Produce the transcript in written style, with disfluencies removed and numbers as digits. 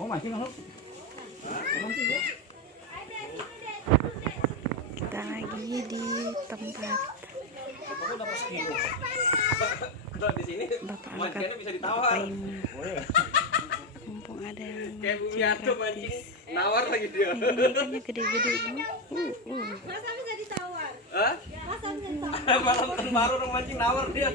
Oh, mancing lu. Kita lagi di tempat Kalau di sini Bapak mancingnya angkat bisa ditawar. mumpung ada yang Kayak Bumi mancing Ardo gratis. mancing nawar lagi dia. Ini ikannya gede-gede. Masa bisa ditawar? Hah? Masa bisa ditawar? Malam baru orang mancing nawar dia.